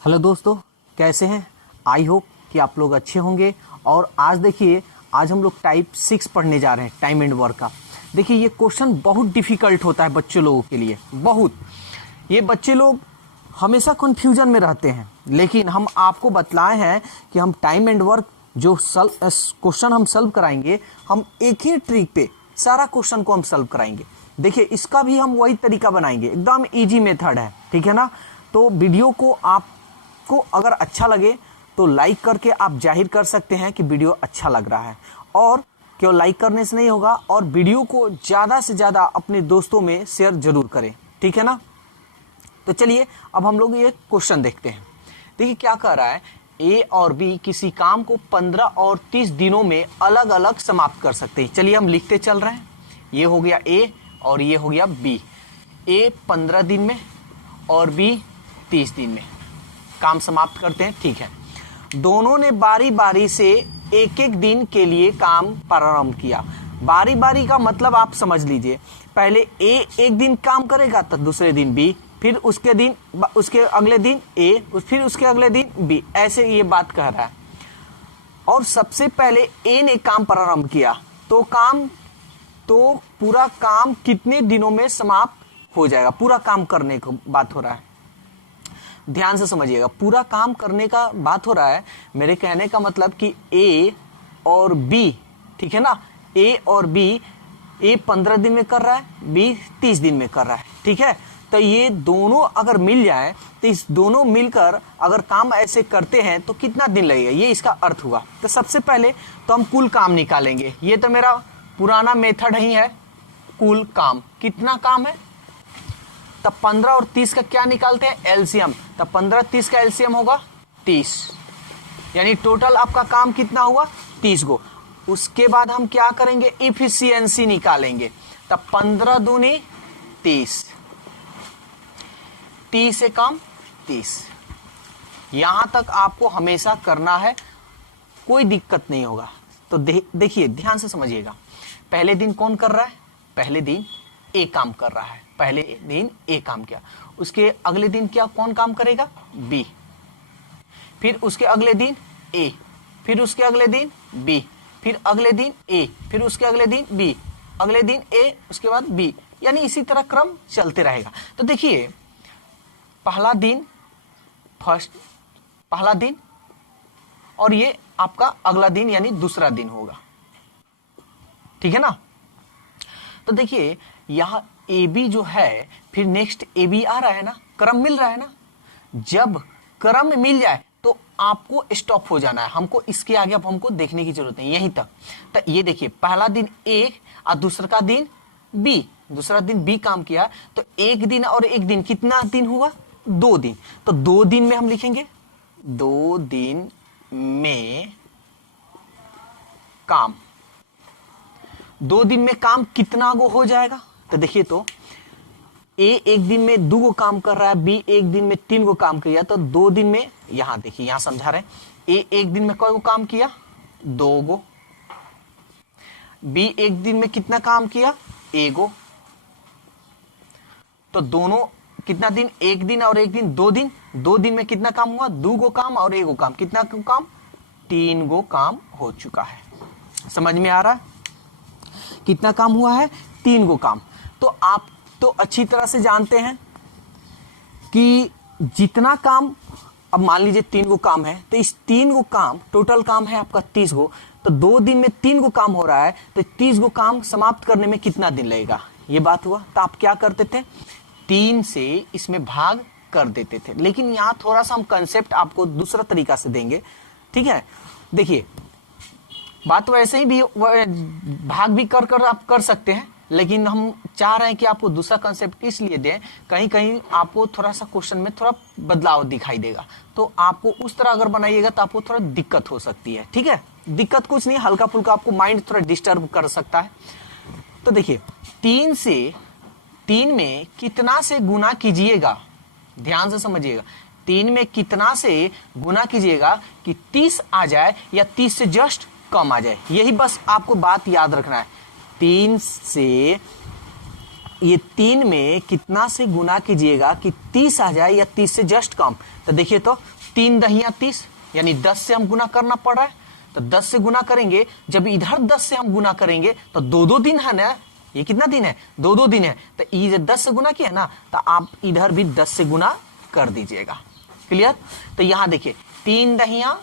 Hello दोस्तों, कैसे हैं? आई होप कि आप लोग अच्छे होंगे। और आज देखिए, आज हम लोग टाइप 6 पढ़ने जा रहे हैं, टाइम एंड वर्क का। देखिए, ये क्वेश्चन बहुत डिफिकल्ट होता है बच्चे लोगों के लिए, बहुत। ये बच्चे लोग हमेशा कन्फ्यूजन में रहते हैं, लेकिन हम आपको बतलाए हैं कि हम टाइम एंड वर्क जो क्वेश्चन हम सॉल्व कराएंगे, हम एक ही ट्रिक पे सारा क्वेश्चन को हम सॉल्व कराएंगे। देखिए, इसका भी हम वही तरीका बनाएंगे, एकदम इजी मेथड है, ठीक है ना। तो वीडियो को आपको अगर अच्छा लगे तो लाइक करके आप जाहिर कर सकते हैं कि वीडियो अच्छा लग रहा है। और केवल लाइक करने से नहीं होगा, और वीडियो को ज़्यादा से ज़्यादा अपने दोस्तों में शेयर जरूर करें, ठीक है ना। तो चलिए अब हम लोग ये क्वेश्चन देखते हैं। देखिए क्या कह रहा है, ए और बी किसी काम को 15 और 30 दिनों में अलग अलग समाप्त कर सकते हैं। चलिए हम लिखते चल रहे हैं। ये हो गया ए और ये हो गया बी। ए 15 दिन में और बी 30 दिन में काम समाप्त करते हैं, ठीक है। दोनों ने बारी बारी से एक एक दिन के लिए काम प्रारंभ किया। बारी बारी का मतलब आप समझ लीजिए, पहले ए एक दिन काम करेगा तो दूसरे दिन बी, फिर उसके अगले दिन ए, फिर उसके अगले दिन बी, ऐसे ये बात कह रहा है। और सबसे पहले ए ने काम प्रारंभ किया तो पूरा काम कितने दिनों में समाप्त हो जाएगा। पूरा काम करने की बात हो रहा है, ध्यान से समझिएगा। पूरा काम करने का बात हो रहा है। मेरे कहने का मतलब कि ए और बी, ठीक है ना, ए और बी, ए 15 दिन में कर रहा है, बी 30 दिन में कर रहा है, ठीक है। तो ये दोनों अगर मिल जाए तो इस दोनों मिलकर अगर काम ऐसे करते हैं तो कितना दिन लगेगा, ये इसका अर्थ हुआ। तो सबसे पहले तो हम कुल काम निकालेंगे। ये तो मेरा पुराना मेथड ही है, कुल काम। कितना काम है, तब 15 और 30 का क्या निकालते हैं, एलसीएम। तब 15 30 का एलसीएम होगा 30, यानी टोटल आपका काम कितना हुआ, 30 गो। उसके बाद हम क्या करेंगे, इफिशियंसी निकालेंगे। तब 15 दूनी 30, 30 से कम 30। यहां तक आपको हमेशा करना है, कोई दिक्कत नहीं होगा। तो देखिए ध्यान से समझिएगा। पहले दिन कौन कर रहा है, पहले दिन ए काम कर रहा है, पहले दिन ए काम किया। उसके अगले दिन क्या कौन काम करेगा, बी। फिर उसके अगले दिन ए, फिर उसके अगले दिन बी, फिर अगले दिन ए, फिर उसके अगले दिन बी, अगले दिन ए, उसके बाद बी, यानी इसी तरह क्रम चलते रहेगा। तो देखिए पहला दिन और ये आपका अगला दिन यानी दूसरा दिन होगा, ठीक है ना। तो देखिए यहां ए बी जो है, फिर नेक्स्ट ए बी आ रहा है ना, क्रम मिल रहा है ना। जब क्रम मिल जाए तो आपको स्टॉप हो जाना है, हमको इसके आगे अब हमको देखने की जरूरत नहीं, यहीं तक। तो ये देखिए पहला दिन ए और दूसरा दिन बी, दूसरा दिन बी काम किया, तो एक दिन और एक दिन कितना दिन हुआ, 2 दिन। तो 2 दिन में हम लिखेंगे 2 दिन में काम। 2 दिन में काम कितना गो हो जाएगा, तो देखिए तो ए एक दिन में 2 गो काम कर रहा है, बी एक दिन में 3 गो काम किया, तो 2 दिन में, यहां देखिए यहां समझा रहे हैं, ए एक दिन में कई गो काम किया, 2 गो। बी एक दिन में कितना काम किया, 1 गो। तो दोनों कितना दिन, एक दिन और एक दिन, 2 दिन। 2 दिन में कितना काम हुआ, 2 गो काम और 1 गो काम, कितना काम, 3 गो काम हो चुका है। समझ में आ रहा है, कितना काम हुआ है, 3 गो काम। तो आप तो अच्छी तरह से जानते हैं कि जितना काम, अब मान लीजिए 3 गो काम है, तो इस 3 गो काम, टोटल काम है आपका 30 गो। तो 2 दिन में 3 गो काम हो रहा है, तो 30 गो काम समाप्त करने में कितना दिन लगेगा, ये बात हुआ। तो आप क्या करते थे, 3 से इसमें भाग कर देते थे। लेकिन यहां थोड़ा सा हम कंसेप्ट आपको दूसरा तरीका से देंगे, ठीक है। देखिए बात वैसे ही भी भाग भी कर आप कर सकते हैं, लेकिन हम चाह रहे हैं कि आपको दूसरा कंसेप्ट इसलिए दें, कहीं कहीं आपको थोड़ा सा क्वेश्चन में थोड़ा बदलाव दिखाई देगा, तो आपको उस तरह अगर बनाइएगा तो आपको थोड़ा दिक्कत हो सकती है, ठीक है। दिक्कत कुछ नहीं, हल्का फुल्का आपको माइंड थोड़ा डिस्टर्ब कर सकता है। तो देखिए 3 में कितना से गुना कीजिएगा, ध्यान से समझिएगा। 3 में कितना से गुना कीजिएगा कि 30 आ जाए या 30 से जस्ट कम आ जाए, यही बस आपको बात याद रखना है। 3 से ये 3 में कितना से गुना कीजिएगा कि 30 आ जाए या 30 से जस्ट कम। तो देखिए तो 3 दहिया 30 यानी 10 से हम गुना करना पड़ रहा है। तो 10 से गुना करेंगे, जब इधर 10 से हम गुना करेंगे तो 2-2 दिन है ना, ये कितना दिन है, 2-2 दिन है। तो ये 10 से गुना किया ना, तो आप इधर भी 10 से गुना कर दीजिएगा। क्लियर। तो यहां देखिए 3 दहिया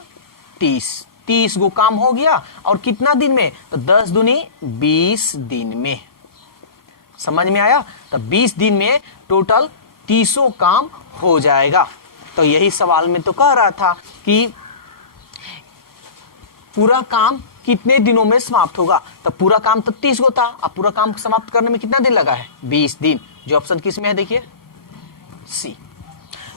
30 गो काम हो गया, और कितना दिन में, तो 10 दूनी 20 दिन में। समझ में आया। तो 20 दिन में टोटल 30 काम हो जाएगा। तो यही सवाल में तो कह रहा था कि पूरा काम कितने दिनों में समाप्त होगा। तो पूरा काम तो 30 गो था, अब पूरा काम समाप्त करने में कितना दिन लगा है, 20 दिन। जो ऑप्शन किस में है, देखिए सी।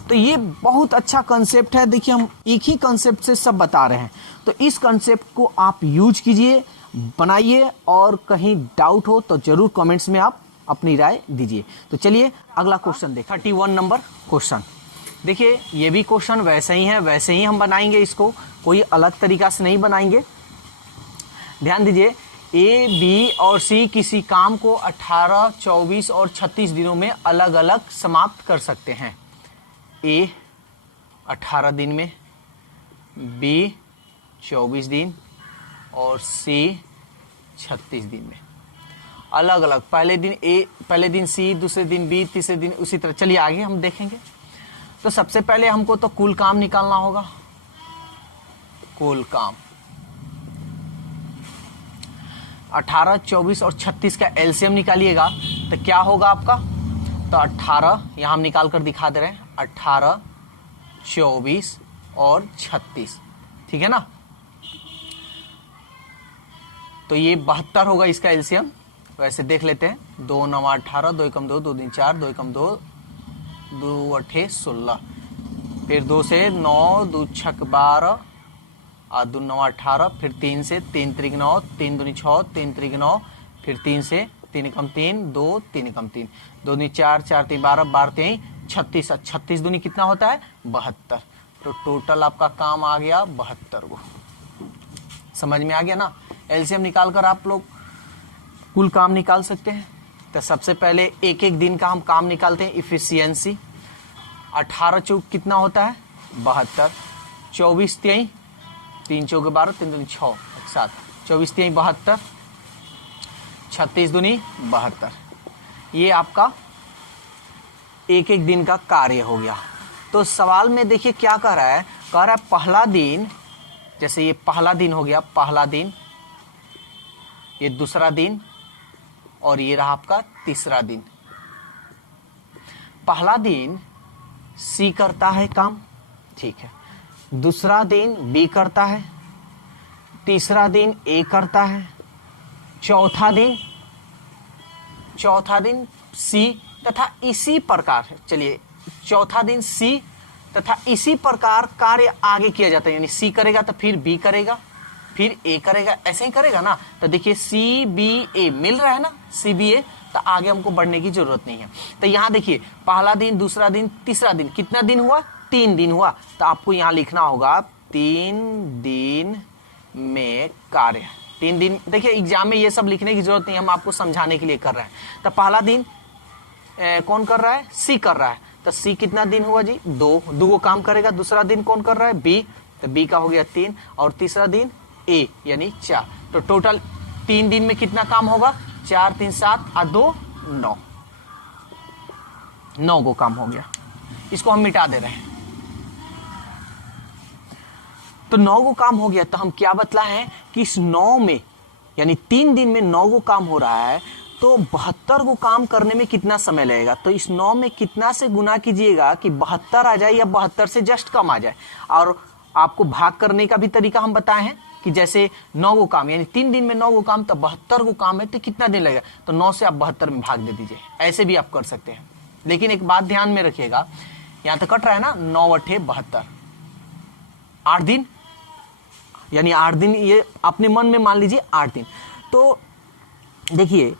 तो ये बहुत अच्छा कंसेप्ट है। देखिए हम एक ही कंसेप्ट से सब बता रहे हैं, तो इस कंसेप्ट को आप यूज कीजिए, बनाइए, और कहीं डाउट हो तो जरूर कमेंट्स में आप अपनी राय दीजिए। तो चलिए अगला क्वेश्चन देखें, 31 नंबर क्वेश्चन। देखिए ये भी क्वेश्चन वैसे ही है, वैसे ही हम बनाएंगे इसको, कोई अलग तरीका से नहीं बनाएंगे। ध्यान दीजिए, ए, बी और सी किसी काम को 18, 24 और 36 दिनों में अलग अलग समाप्त कर सकते हैं। ए 18 दिन में, बी 24 दिन और सी 36 दिन में, अलग अलग। पहले दिन ए, पहले दिन सी, दूसरे दिन बी, तीसरे दिन उसी तरह। चलिए आगे हम देखेंगे। तो सबसे पहले हमको तो कुल काम निकालना होगा। कुल काम 18, 24 और 36 का एलसीएम निकालिएगा तो क्या होगा आपका, तो 18 यहां हम निकाल कर दिखा दे रहे हैं, 18, 24 और 36, ठीक है ना। तो ये 72 होगा इसका एलसीएम। वैसे देख लेते हैं, 2 9 18, 2 एकम 2, 2 3 4, 2 एकम 2, 2 8 16, फिर 2 से 9, 2 6 12 और 2 9 18, फिर 3 से 3 त्रिक 9, 3 दूनी 6, 3 त्रिक 9, फिर 3 से 3 एकम 3, 2 3 एकम 3, 2 दूनी 4, 4 3 12, 12 3 36, 36 दूनी कितना होता है, 72। तो टोटल आपका काम आ गया 72 गो। समझ में आ गया ना। एलसीएम निकाल कर आप लोग कुल काम निकाल सकते हैं। तो सबसे पहले एक एक दिन का हम काम निकालते हैं, इफिशियंसी। 18 चौक कितना होता है, 72, 24 3 3 चौक 12, 3 दूनी 6, 7, 24 3 72, 36 दूनी 72। ये आपका एक एक दिन का कार्य हो गया। तो सवाल में देखिए क्या कह रहा है, कह रहा है पहला दिन, जैसे ये पहला दिन हो गया, पहला दिन, ये दूसरा दिन, और ये रहा आपका तीसरा दिन। पहला दिन सी करता है काम, ठीक है। दूसरा दिन बी करता है, तीसरा दिन ए करता है, चौथा दिन सी, तथा इसी प्रकार, चलिए चौथा दिन सी तथा इसी प्रकार कार्य आगे किया जाता है। यानी सी करेगा तो फिर बी करेगा, फिर ए करेगा, ऐसे ही करेगा ना। तो देखिए सी बी ए मिल रहा है ना, सी बी ए, तो आगे हमको बढ़ने की जरूरत नहीं है। तो यहाँ देखिए पहला दिन, दूसरा दिन, तीसरा दिन, कितना दिन हुआ, 3 दिन हुआ। तो आपको यहाँ लिखना होगा 3 दिन में कार्य। 3 दिन, देखिए एग्जाम में ये सब लिखने की जरूरत नहीं, हम आपको समझाने के लिए कर रहे हैं। तो पहला दिन कौन कर रहा है, सी कर रहा है। तो सी कितना दिन हुआ जी, 2 काम करेगा। दूसरा दिन कौन कर रहा है, बी, तो बी का हो गया 3, और तीसरा दिन ए यानी 4। तो टोटल 3 दिन में कितना काम होगा, 4 3 7 और 2 9, 9 गो काम हो गया। इसको हम मिटा दे रहे हैं। तो 9 गो काम हो गया। तो हम क्या बतला है कि इस 9 में, यानी 3 दिन में 9 गो काम हो रहा है, तो 72 गो काम करने में कितना समय लगेगा। तो इस 9 में कितना से गुना कीजिएगा कि 72 आ जाए या 72 से जस्ट कम आ जाए। और आपको भाग करने का भी तरीका हम बताए हैं कि जैसे 9 गो काम, यानी 3 दिन में 9 गो काम, तो 72 गो काम है, तो कितना दिन लगेगा, तो 9 से आप 72 में भाग दे दीजिए। ऐसे भी आप कर सकते हैं। लेकिन एक बात ध्यान में रखिएगा, यहां तो कट रहा है ना, 9 8 72, 8 दिन, यानी 8 दिन, ये अपने मन में मान लीजिए 8 दिन। तो देखिए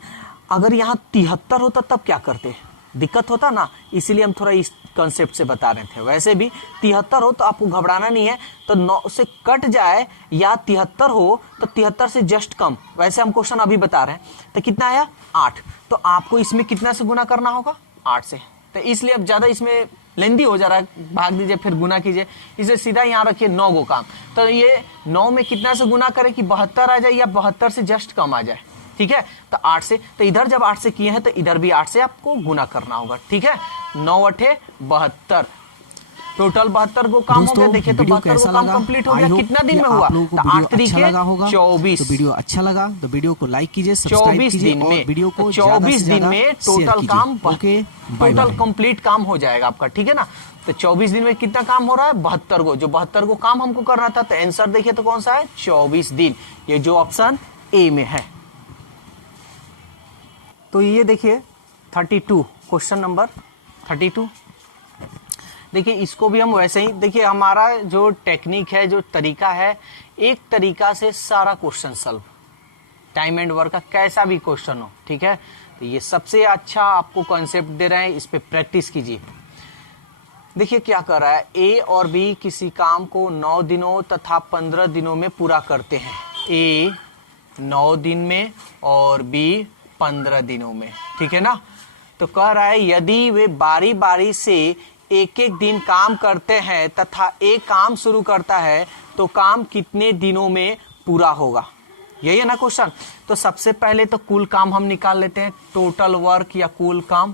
अगर यहां 73 होता तब क्या करते, दिक्कत होता ना, इसीलिए हम थोड़ा इस कॉन्सेप्ट से बता रहे थे। वैसे भी 73 हो तो आपको घबराना नहीं है, तो 9 से कट जाए या 73 हो तो 73 से जस्ट कम, वैसे हम क्वेश्चन अभी बता रहे हैं। तो कितना आया 8, तो आपको इसमें कितना से गुना करना होगा 8 से। तो इसलिए अब ज्यादा इसमें लेंदी हो जा रहा है, भाग दीजिए फिर गुना कीजिए, इसे सीधा यहाँ रखिए 9 गो काम। तो ये 9 में कितना से गुना करे कि 72 आ जाए या 72 से जस्ट कम आ जाए, ठीक है। तो 8 से, तो इधर जब 8 से किए हैं तो इधर भी 8 से आपको गुना करना होगा, ठीक है। 9 8 72, टोटल 72 को काम हो गया। देखिए तो 72 को काम कंप्लीट हो गया, कितना दिन में हुआ, तो 8 तरीके 24। तो वीडियो अच्छा लगा तो वीडियो को लाइक कीजिए, सब्सक्राइब कीजिए और वीडियो को 24 दिन में टोटल काम, टोटल कंप्लीट काम हो जाएगा आपका, ठीक है ना। तो 24 दिन में कितना काम हो रहा है 72 को, जो 72 को काम हमको करना था। तो आंसर देखिए तो कौन सा है 24 दिन, ये जो ऑप्शन ए में है। तो ये देखिए 32, क्वेश्चन नंबर 32। देखिए इसको भी हम वैसे ही, देखिए हमारा जो टेक्निक है, जो तरीका है, एक तरीका से सारा question solve, time and work का कैसा भी क्वेश्चन हो, ठीक है। तो ये सबसे अच्छा आपको कॉन्सेप्ट दे रहे हैं, इस पे प्रैक्टिस कीजिए। देखिए क्या कर रहा है, ए और बी किसी काम को 9 दिनों तथा 15 दिनों में पूरा करते हैं। ए 9 दिन में और बी 15 दिनों में, ठीक है ना। तो कह रहा है यदि वे बारी बारी से एक एक दिन काम करते हैं तथा एक काम शुरू करता है तो काम कितने दिनों में पूरा होगा, यही है ना क्वेश्चन। तो सबसे पहले तो कुल काम हम निकाल लेते हैं, टोटल वर्क या कुल काम।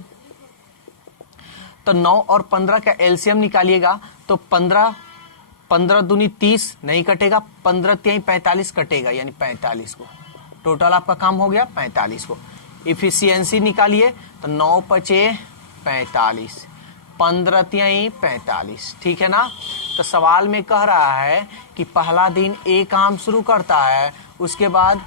तो 9 और 15 का एलसीएम निकालिएगा तो 15 दूनी 30 नहीं कटेगा, 15 तिहाई 45 कटेगा, यानी 45 को टोटल आपका काम हो गया 45 को। इफिशियंसी निकालिए तो 9 पचे 45, 15 तिहाई 45, ठीक है ना। तो सवाल में कह रहा है कि पहला दिन ए काम शुरू करता है, उसके बाद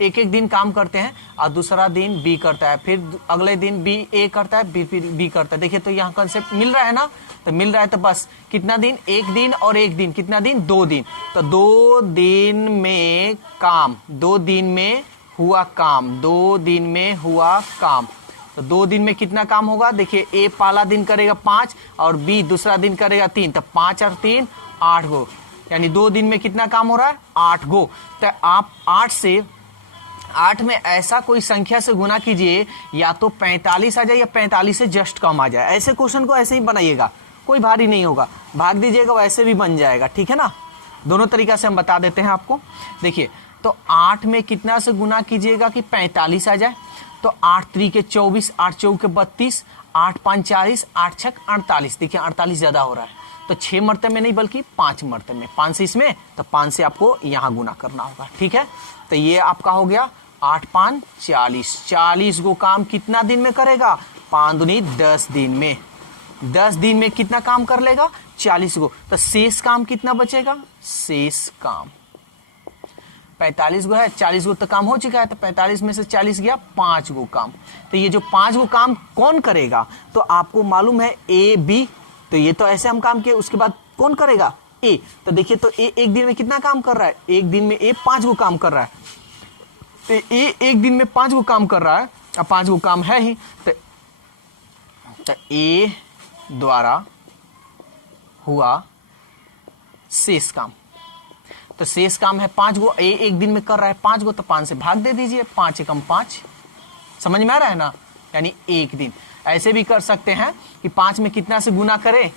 एक एक दिन काम करते हैं और दूसरा दिन बी करता है, फिर अगले दिन बी ए करता है, बी फिर बी करता है। देखिए तो यहाँ कंसेप्ट मिल रहा है ना, तो मिल रहा है। तो बस कितना दिन, एक दिन और एक दिन, कितना दिन 2 दिन। तो 2 दिन में काम, 2 दिन में हुआ काम, 2 दिन में हुआ काम। तो 2 दिन में कितना काम होगा, देखिए ए पहला दिन करेगा 5 और बी दूसरा दिन करेगा 3, तो 5 और 3 8 गो, यानी 2 दिन में कितना काम हो रहा है 8 गो। तो आप 8 में ऐसा कोई संख्या से गुना कीजिए, या तो 45 आ जाए या 45 से जस्ट कम आ जाए। ऐसे क्वेश्चन को ऐसे ही बनाइएगा, कोई भारी नहीं होगा, भाग दीजिएगा वैसे भी बन जाएगा, ठीक है ना। दोनों तरीका से हम बता देते हैं आपको। देखिए तो 8 में कितना से गुना कीजिएगा कि 45 आ जाए, तो 8 3 24, 8 4 32, 8 5 40, 8 6 48। देखिए 48 ज्यादा हो रहा है, तो 6 मरते में नहीं बल्कि 5 मरते में, 5 से इसमें, तो 5 से आपको यहाँ गुना करना होगा, ठीक है। तो ये आपका हो गया 8 5 40, 40 गो काम कितना दिन में करेगा, 5 दूनी 10 दिन में, 10 दिन में कितना काम कर लेगा 40 गो। तो शेष काम कितना बचेगा, शेष काम 45 गो है, 40 गो तो काम हो चुका है, तो 45 में से 40 गया 5 गो काम। तो ये जो 5 गो काम कौन करेगा, तो आपको मालूम है ए बी, तो ये तो ऐसे हम काम किए, उसके बाद कौन करेगा ए। तो देखिए तो ए एक दिन में कितना काम कर रहा है, एक दिन में ए 5 गो काम कर रहा है, तो ए एक दिन में 5 गो काम कर रहा है, अब 5 गो काम है ही, तो ए द्वारा हुआ शेष काम। तो शेष काम है 5 गो, ए एक दिन में कर रहा है 5 गो, तो 5 से भाग दे दीजिए, 5 एकम 5, समझ में आ रहा है ना, यानी एक दिन। ऐसे भी कर सकते हैं कि 5 में कितना से गुना करें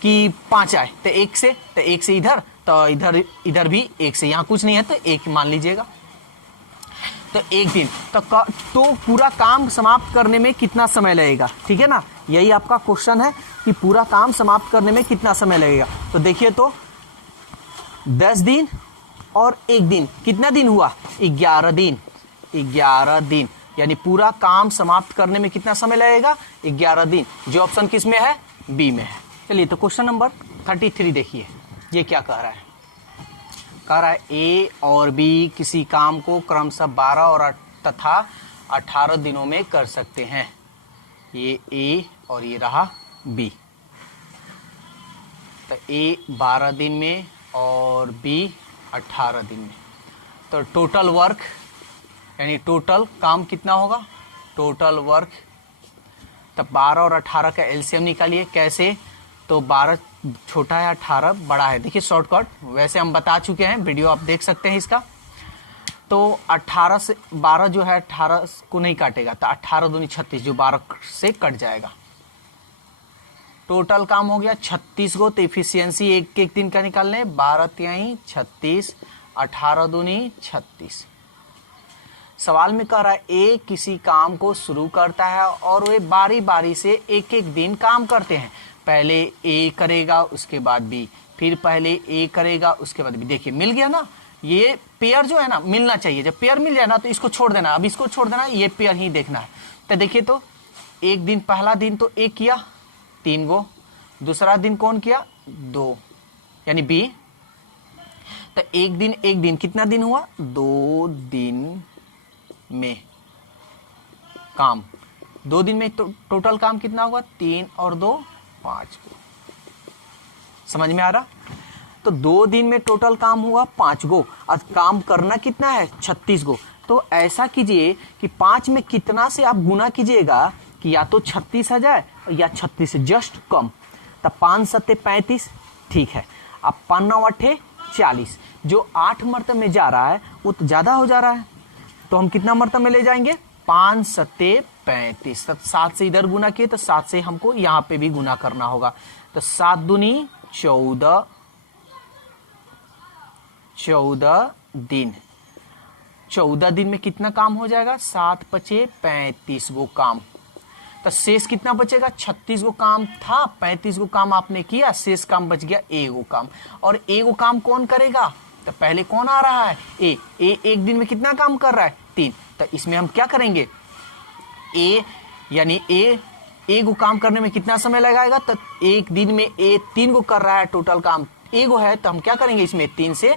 कि 5 आए, तो 1 से, तो 1 से इधर, तो इधर भी 1 से, यहाँ कुछ नहीं है तो 1 मान लीजिएगा। तो एक दिन, तो पूरा काम समाप्त करने में कितना समय लगेगा, ठीक है ना। यही आपका क्वेश्चन है कि पूरा काम समाप्त करने में कितना समय लगेगा। तो देखिए तो 10 दिन और एक दिन, कितना दिन हुआ 11 दिन, 11 दिन, यानी पूरा काम समाप्त करने में कितना समय लगेगा 11 दिन, जो ऑप्शन किस में है, बी में है। चलिए तो क्वेश्चन नंबर 33 देखिए, ये क्या कह रहा है, कह रहा है ए और बी किसी काम को क्रमशः 12 और तथा 18 दिनों में कर सकते हैं। ये ए और ये रहा बी, तो ए 12 दिन में और बी 18 दिन में। तो टोटल वर्क यानी टोटल काम कितना होगा, टोटल वर्क तो 12 और 18 का एलसीएम निकालिए। कैसे? तो 12 छोटा है, 18 बड़ा है। देखिए शॉर्टकट वैसे हम बता चुके हैं, वीडियो आप देख सकते हैं इसका। तो 18 से 12 जो है 18 को नहीं काटेगा, तो 18 दूनी 36 जो 12 से कट जाएगा। टोटल काम हो गया 36 गो। तो इफिशियंसी एक एक दिन का निकालने, 12 तिहाई 36, 18 दूनी 36। सवाल में कह रहा है ए किसी काम को शुरू करता है और वे बारी बारी से एक एक दिन काम करते हैं। पहले ए करेगा, उसके बाद बी, फिर पहले ए करेगा, उसके बाद बी। देखिए मिल गया ना, ये पेयर जो है ना मिलना चाहिए। जब पेयर मिल जाए ना तो इसको छोड़ देना, अब इसको छोड़ देना, ये पेयर ही देखना है। तो देखिए तो एक दिन, पहला दिन तो ए किया 3 गो, दूसरा दिन कौन किया 2 यानी बी। तो एक दिन कितना दिन हुआ 2 दिन में काम, 2 दिन में टोटल काम कितना होगा 3 और 2 5 गो। समझ में आ रहा? तो 2 दिन में टोटल काम हुआ 5 गो और काम करना कितना है 36 गो। तो ऐसा कीजिए कि 5 में कितना से आप गुना कीजिएगा कि या तो 36 आ जाए या 36 से जस्ट कम। तो 5 सत्ते 35, ठीक है। अब 5 9 8 40, जो 8 मरतबे में जा रहा है वो तो ज्यादा हो जा रहा है, तो हम कितना मरतबे में ले जाएंगे 5 सत्ते 35। 7 से इधर गुना किए तो 7 से हमको यहाँ पे भी गुना करना होगा। तो 7 दूनी 14 दिन। 14 दिन में कितना काम हो जाएगा 7 पचे 35 गो काम। तो शेष कितना बचेगा 36 गो काम था, 35 गो काम आपने किया, शेष काम बच गया एगो काम। और एगो काम कौन करेगा? तो पहले कौन आ रहा है ए एक दिन में कितना काम कर रहा है 3। तो इसमें हम क्या करेंगे ए यानी एगो काम करने में कितना समय लगाएगा? तो एक दिन में ए 3 गो कर रहा है, टोटल काम एगो है, तो हम क्या करेंगे इसमें 3 से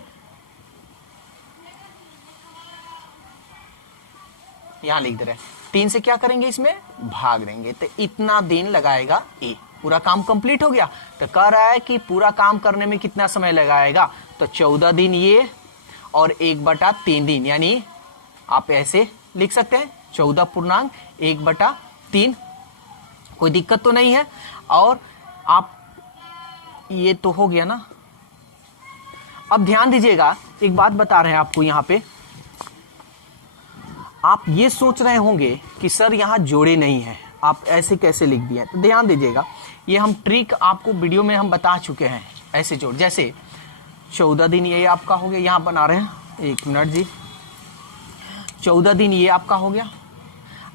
यहां लिख दे रहे हैं, 3 से क्या करेंगे इसमें भाग देंगे। तो इतना दिन लगाएगा ए, पूरा काम कंप्लीट हो गया। तो कह रहा है कि पूरा काम करने में कितना समय लगाएगा? तो 14 दिन ये और 1/3 दिन, यानी आप ऐसे लिख सकते हैं 14.1/3। कोई दिक्कत तो नहीं है। और आप ये तो हो गया ना। अब ध्यान दीजिएगा, एक बात बता रहे हैं आपको यहां पे। आप ये सोच रहे होंगे कि सर यहाँ जोड़े नहीं है, आप ऐसे कैसे लिख दिए? तो ध्यान दीजिएगा, ये हम ट्रिक आपको वीडियो में हम बता चुके हैं। ऐसे जोड़, जैसे 14 दिन ये आपका हो गया, यहाँ बना रहे हैं, 1 मिनट जी। 14 दिन ये आपका हो गया,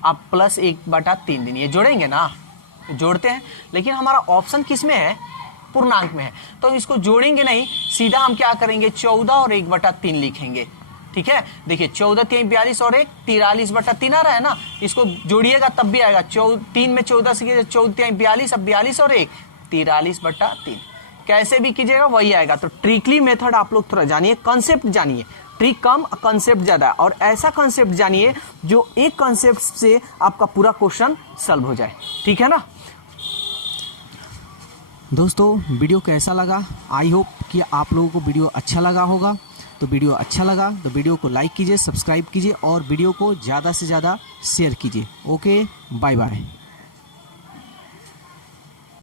आप प्लस 1/3 दिन ये जोड़ेंगे ना, जोड़ते हैं। लेकिन हमारा ऑप्शन किस में है? पूर्णांक में है, तो इसको जोड़ेंगे नहीं, सीधा हम क्या करेंगे 14 और 1/3 लिखेंगे। ठीक है, देखिए 14 3 42 और 1 43/3 आ रहा है ना, इसको जोड़िएगा तब भी आएगा। 3 में 14 से 14 3 42, अब 42 और 1 43/3। कैसे भी कीजिएगा वही आएगा। तो ट्रिकली मेथड आप लोग थोड़ा जानिए, कंसेप्ट जानिए। ट्रिक कम, कंसेप्ट ज्यादा, और ऐसा कंसेप्ट जानिए जो एक कंसेप्ट से आपका पूरा क्वेश्चन सॉल्व हो जाए। ठीक है ना दोस्तों, वीडियो कैसा लगा? आई होप कि आप लोगों को वीडियो अच्छा लगा होगा। तो वीडियो अच्छा लगा तो वीडियो को लाइक कीजिए, सब्सक्राइब कीजिए और वीडियो को ज़्यादा से ज़्यादा शेयर कीजिए। Okay, bye bye.